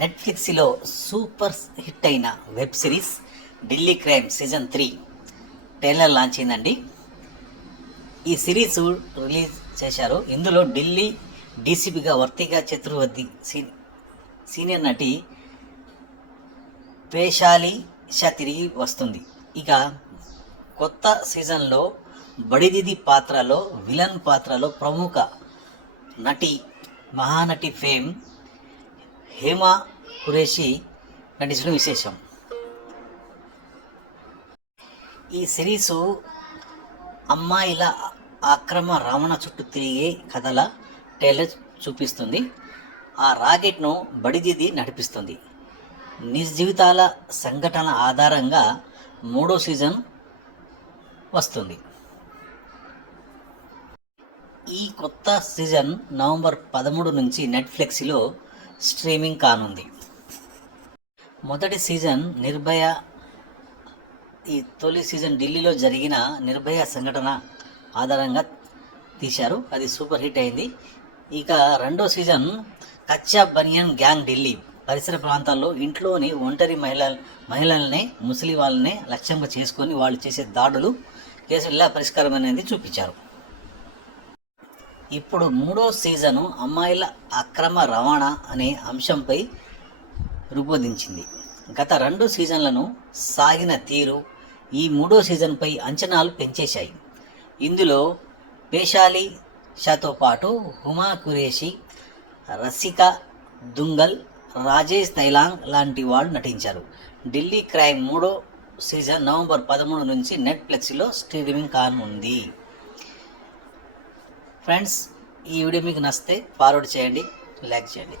నెట్ఫ్లిక్స్లో super hit అయిన web series Delhi crime season 3 trailer launch అయిందండి. ఈ సిరీస్ రిలీజ్ చేశారు. ఇందులో ఢిల్లీ డీసీపీగా వర్తిక చతుర్వేది సీనియర్ నటి పేషాలి షా తిరిగి వస్తుంది. ఇక కొత్త సీజన్లో బడిదిది పాత్రలో విలన్ పాత్రలో ప్రముఖ నటి మహానటి ఫేమ్ హేమా ఖురేషి నటించడం విశేషం. ఈ సిరీసు అమ్మాయిల అక్రమ రవాణా చుట్టూ తిరిగే కథల ట్రైలర్ చూపిస్తుంది. ఆ రాకెట్ను బడిదిది నడిపిస్తుంది. నిజ జీవితాల సంఘటన ఆధారంగా 3వ సీజన్ వస్తుంది. ఈ కొత్త సీజన్ నవంబర్ 13 నుంచి నెట్ఫ్లిక్స్లో స్ట్రీమింగ్ కానుంది. మొదటి సీజన్ నిర్భయ. ఈ తొలి సీజన్ ఢిల్లీలో జరిగిన నిర్భయ సంఘటన ఆధారంగా తీశారు. అది సూపర్ హిట్ అయింది. ఇక రెండో సీజన్ కచ్చా బనియన్ గ్యాంగ్ ఢిల్లీ పరిసర ప్రాంతాల్లో ఇంట్లోని ఒంటరి మహిళలనే ముసలి వాళ్ళనే లక్ష్యంగా చేసుకొని వాళ్ళు చేసే దాడులు కేసులు ఎలా పరిష్కారం అనేది చూపించారు. ఇప్పుడు 3వ సీజను అమ్మాయిల అక్రమ రవాణా అనే అంశంపై రూపొందించింది. గత 2 సీజన్లను సాగిన తీరు ఈ 3వ సీజన్పై అంచనాలు పెంచేశాయి. ఇందులో పేషాలి షాతో పాటు హుమా ఖురేషి, రసికా దుంగల్, రాజేష్ తైలాంగ్ లాంటి వాళ్ళు నటించారు. ఢిల్లీ క్రైమ్ 3వ సీజన్ నవంబర్ 13 నుంచి నెట్ఫ్లిక్స్లో స్ట్రీమింగ్ కానుంది. ఫ్రెండ్స్, ఈ వీడియో మీకు నచ్చితే ఫార్వర్డ్ చేయండి, లైక్ చేయండి.